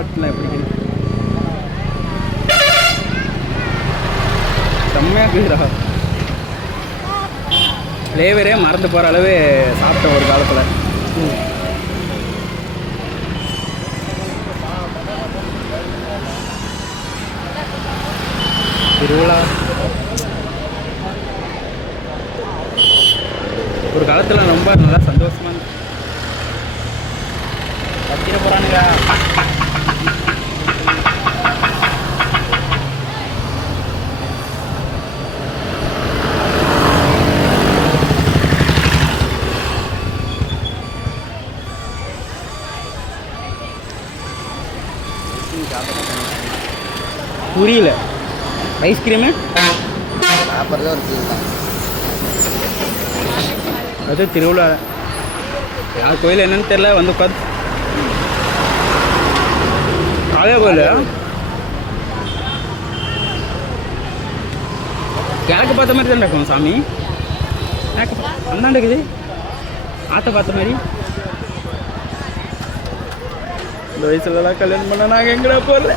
ஷார்ட்லாம் எப்படி செம்மையாக இருக்குதுடா. ஃப்ளேவரே மறந்து போகிற அளவு சாப்பிட்டேன் ஒரு காலத்தில். திருவிழா ஒரு காலத்தில் ரொம்ப நல்லா சந்தோஷமாக இருந்துச்சு. வச்சிட போகிறானுங்க. புரியல. ஐஸ்கிரீமு சாப்பிட்றதே ஒரு ஃபீல் தான். அது திருவிழா யார் கோயில் என்னன்னு தெரியல. வந்து உட்காந்து காளியா கோயில் கிழக்கு பார்த்த மாதிரி தான் இருக்கும் சாமி. அந்தாண்டு இருக்குது ஆற்ற பார்த்த மாதிரி. இந்த வயசுலலாம் கல்யாணம் பண்ண நாங்கள் எங்கடா போகல.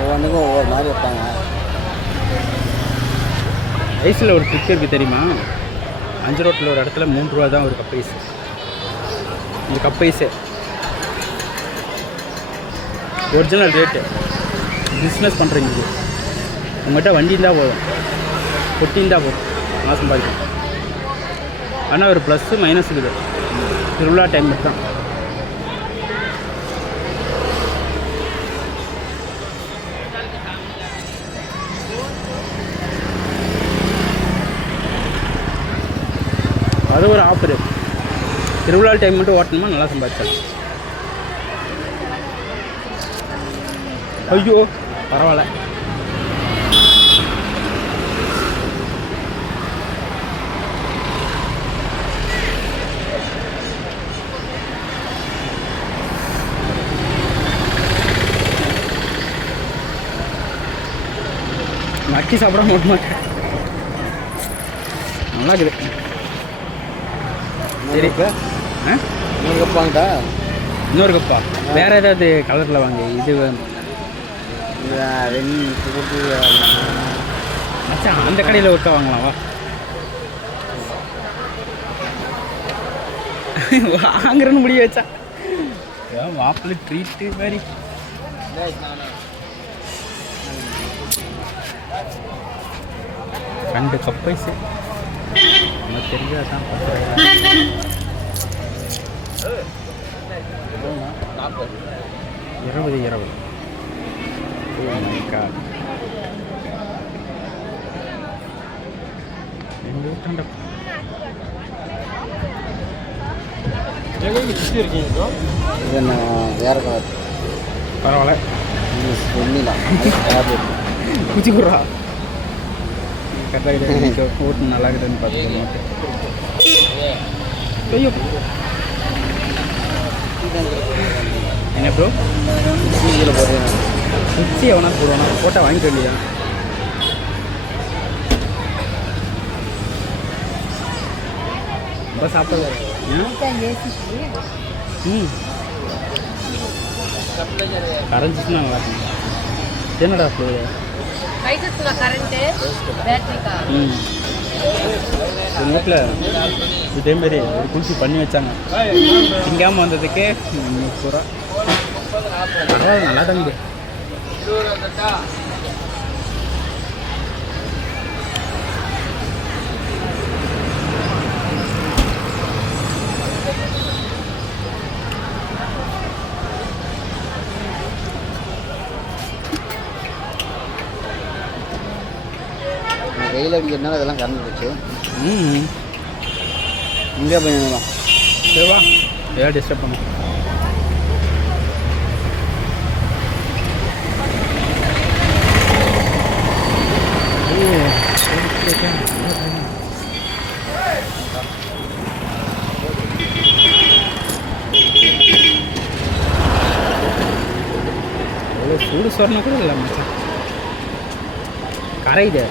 ஒவ்வொன்றுக்கும் ஒவ்வொரு மாதிரி வைப்பாங்க. ஐஸில் ஒரு ட்ரிக் இருக்குது தெரியுமா? 5 ரோட்டில் ஒரு இடத்துல 3 ரூபா தான் ஒரு கப் ஐஸ். இந்த cup ice original rate. Business பண்ணுறீங்க உங்கள்கிட்ட வண்டி இருந்தால் போதும், பொட்டி இருந்தால் போதும், மாதம் சம்பாதிக்கும். ஆனால் ஒரு ப்ளஸ்ஸு மைனஸ் இருக்குது. திருவிழா டைம் தான். அது ஒரு ஆஃபரு. திருவிழா டைம் மட்டும் ஓட்டணுமா நல்லா சம்பாதிச்சாங்க. ஐயோ பரவாயில்ல. நக்கி சாப்பிட மாட்டேன். நல்லா இருக்குது. சரி ஆ இன்னொரு கப் வாங்கிட்டா. இன்னொரு கப்பா வேறு ஏதாவது கலரில் வாங்க. இது மச்சான் அந்த கடையில் ஒருக்கா வாங்கலாம் வா. வாங்குறேன்னு முடிய வச்சா மாப்பிள்ளை ட்ரீட்டு மாதிரி. ரெண்டு கப் ஐஸு நம்ம தெரியாதான். 20 வேறு கலர் பரவாயில்ல. சொன்னிலாம் குச்சி குடுறா கரெக்டாக ஓட்டு நல்லா இருக்குதுன்னு பார்த்துக்க. ஐயோ என்ன ப்ரோ இதில் போடுறேன். குச்சி எவனா போடுவானா? போட்டால் வாங்கிக்க வேண்டியதான். ரொம்ப சாப்பிடுவாங்க. கரைஞ்சிச்சுன்னா நல்லா இருக்கும். என்னடா ஃப்ளேவர் எங்கள் வீட்டில் இதேமாரி ஒரு குளிச்சு பண்ணி வச்சாங்க. திங்காமல் வந்ததுக்கே 30 ரூபா. பரவாயில்ல நல்லா தான் இது. வெயில் அடிக்கிறதுனால இதெல்லாம் கறந்து போச்சு. இங்கே போய் சரிவா ஏதாவது டிஸ்டர்ப் பண்ண. சூடு சொரணம் கூட இல்லை மச்சான். கரையுது.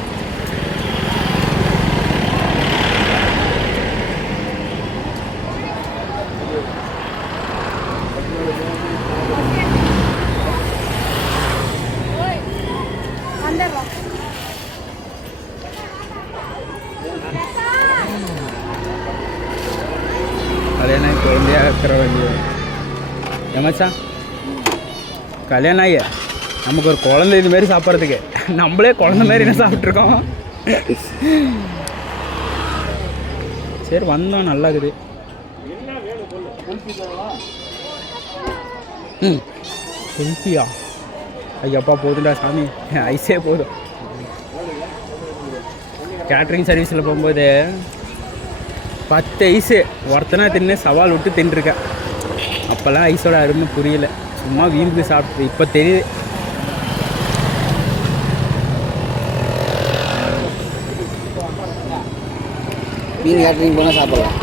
கல்யாணம் குழந்தையாக இருக்கிற வேண்டியது ஏமாச்சா கல்யாணம் ஆகிய நமக்கு ஒரு குழந்தை இதுமாரி சாப்பிட்றதுக்கு நம்மளே குழந்தை மாரி என்ன சாப்பிட்ருக்கோம். சரி வந்தோம் நல்லா இருக்குது. குல்ஃபியா ஐயப்பா போதுண்டா சாமி ஐஸே போதும். கேட்ரிங் சர்வீஸில் போகும்போது 10 ஐஸு ஒருத்தனா தின்னு சவால் விட்டு தின்னுருக்கேன். அப்போல்லாம் ஐஸோட அருமை புரியல, சும்மா வீம்புக்கு சாப்பிட்டு இப்போ தெரியுது. மீன் கேட்ரிங் போனால் சாப்பிடலாம்.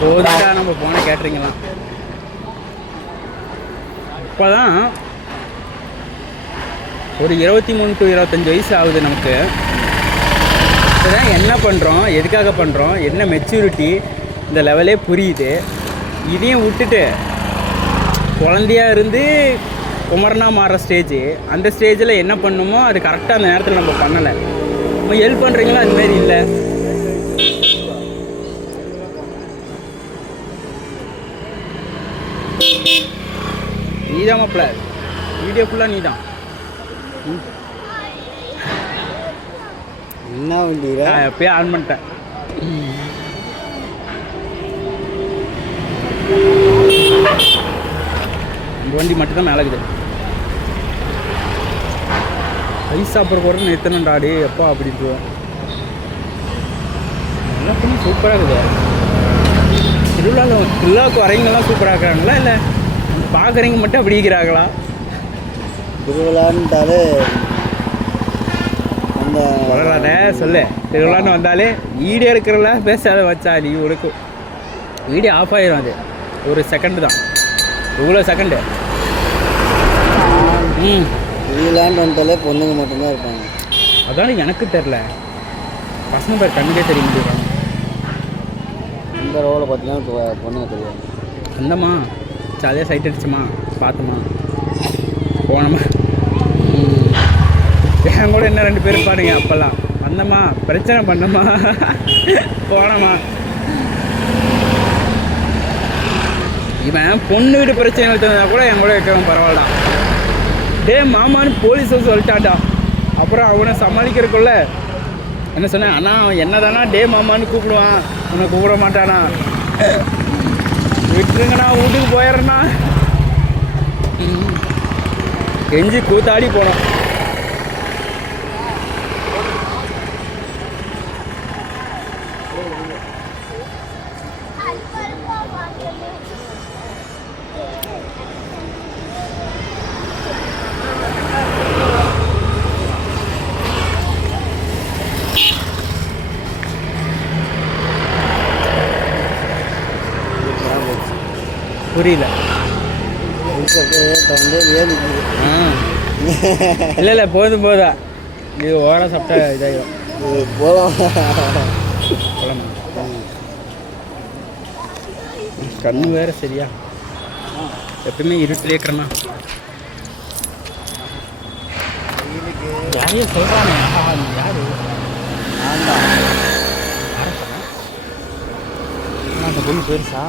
போதுடா நம்ம போன கேட்ரிங்கெல்லாம். இப்போ தான் ஒரு 23 to 25 வயசு ஆகுது நமக்கு. இப்போ தான் என்ன பண்ணுறோம், எதுக்காக பண்ணுறோம், என்ன மெச்சூரிட்டி இந்த லெவலே புரியுது. இதையும் விட்டுட்டு குழந்தையாக இருந்து குமரனா மாறுற ஸ்டேஜ், அந்த ஸ்டேஜில் என்ன பண்ணணுமோ அது கரெக்டாக அந்த நேரத்தில் நம்ம பண்ணலை. நம்ம ஹெல்ப் பண்ணுறீங்களோ அதுமாரி இல்லை. நீதான் மாப்பிள்ள, வீடியோ ஃபுல்லாக நீ தான். என்ன வண்டியா? நான் எப்பயே ஆன் பண்ணிட்டேன். இந்த வண்டி மட்டும்தான் மேலே இருக்குது. ஐஸ் சாப்பிட்ற கூட நிறுத்தணும்டாடி எப்பா அப்படின்ட்டு. நல்லா பண்ணி சூப்பராக இருக்குது. திருவிழாவுக்கு வரவங்கெல்லாம் சூப்பராக இருக்கிறாங்களா இல்லை பார்க்குறவங்க மட்டும் அப்படி இருக்கிறாங்களா? திருவிழான்ட்டாலே அந்த வளராத சொல்லு. திருவிழான்னு வந்தாலே வீடியோ இருக்கிறல பேசாத வச்சா நீ உனக்கு வீடியோ ஆஃப் ஆகிடும். அது ஒரு செகண்டு தான், இவ்வளோ செகண்டு. திருவிழான்னு வந்துட்டாலே பொண்ணுங்க மட்டும்தான் இருப்பாங்க. அதான் எனக்கு தெரில, பசங்க பேர் கண்ணுக்கே தெரிய முடியும். இந்த ரோவில் பார்த்தீங்கன்னா பொண்ணுங்க தெரியாது. வந்தம்மா ஜாலியாக சைட் அடிச்சோமா, பார்த்தோமா, போனோமா. என் கூட என்ன 2 பேர் பாருங்க. அப்போல்லாம் வந்தம்மா பிரச்சனை பண்ணம்மா போனோமா. இவன் பொண்ணு வீட்டு பிரச்சனை எடுத்தா கூட என் கூட வைக்கிறவன் பரவாயில்லடா. டே மாமான்னு போலீஸை சொல்லிட்டான்டா. அப்புறம் அவனை சமாளிக்கிறதுக்குள்ள என்ன சொன்னேன், அண்ணா அவன் என்ன தானா டே மாமான்னு கூப்பிடுவான், உன்னை கூப்பிட மாட்டானா, விட்டுருங்கண்ணா வீட்டுக்கு போயிடுறேண்ணா. கெஞ்சி கூத்தாடி போனோம். புரியல. இல்லை இல்லை போதும் போதா, இது ஓரம் சாப்பிட்டா இதாகிடும். போகலாம் கண்ணு வேறு சரியா எப்பவுமே இருட்டிலே இருக்கிறேன்னா. யாரையும் சொல்கிறானே யார் அந்த பொண்ணு பெருசா